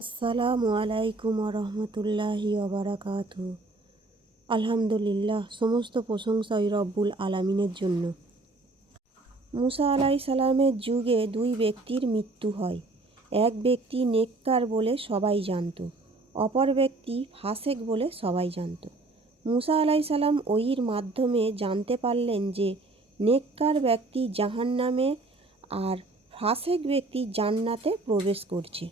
আসসালামু আলাইকুম রহমতুল্লাহি ওবারাকাতু। আলহামদুলিল্লাহ, সমস্ত প্রশংসা ওই রব্বুল আলামিনের জন্য। মুসা আলাইহিস সালামের যুগে দুই ব্যক্তির মৃত্যু হয়। এক ব্যক্তি নেককার বলে সবাই জানত, অপর ব্যক্তি ফাসেক বলে সবাই জানত। মুসা আলাইহিস সালাম ওহির মাধ্যমে জানতে পারলেন যে নেককার ব্যক্তি জাহান্নামে আর ফাসেক ব্যক্তি জান্নাতে প্রবেশ করছে।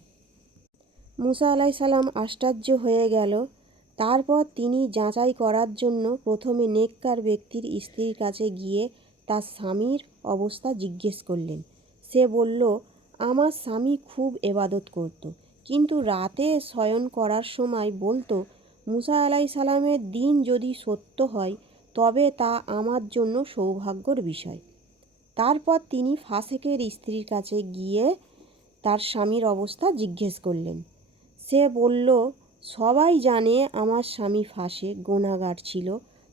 মুসা আলাইহিস সালাম আশ্চর্য হয়ে গেল। তারপর তিনি যাচাই করার জন্য প্রথমে নেককার ব্যক্তির স্ত্রীর কাছে গিয়ে তার স্বামীর অবস্থা জিজ্ঞেস করলেন। সে বলল, আমার স্বামী খুব ইবাদত করত, কিন্তু রাতে শয়ন করার সময় বলতো, মুসা আলাইহিস সালামের দিন যদি সত্য হয় তবে তা আমার জন্য সৌভাগ্যর বিষয়। তারপর তিনি ফাসেকের স্ত্রীর কাছে গিয়ে তার স্বামীর অবস্থা জিজ্ঞেস করলেন। সে বলল, সবাই জানে আমার স্বামী ফাসেক গুনাহগার ছিল,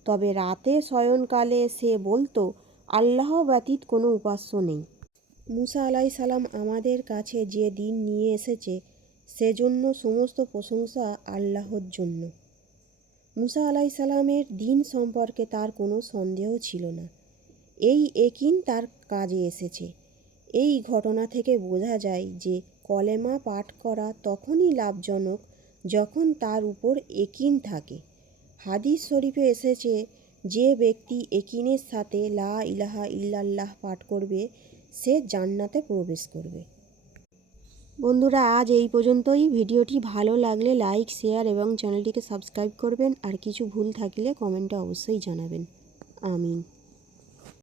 তবে রাতে শয়নকালে সে বলতো, আল্লাহ ব্যতীত কোনো উপাস্য নেই। মুসা আলাইহিস সালাম আমাদের কাছে যে দিন নিয়ে এসেছে সেজন্য সমস্ত প্রশংসা আল্লাহর জন্য। মুসা আলাইহিস সালামের দিন সম্পর্কে তার কোনো সন্দেহ ছিল না। এই ইয়াকিন তার কাজে এসেছে। এই ঘটনা থেকে বোঝা যায় যে কলেমা পাঠ করা তখনই লাভজনক যখন তার উপর ইয়াকিন থাকে। হাদিস শরীফে এসেছে, যে ব্যক্তি ইয়াকিনের সাথে লা ইলাহা ইল্লাল্লাহ পাঠ করবে সে জান্নাতে প্রবেশ করবে। বন্ধুরা, আজ এই পর্যন্তই। ভিডিওটি ভালো লাগলে লাইক, শেয়ার এবং চ্যানেলটিকে সাবস্ক্রাইব করবেন। আর কিছু ভুল থাকলে কমেন্টে অবশ্যই জানাবেন। আমিন।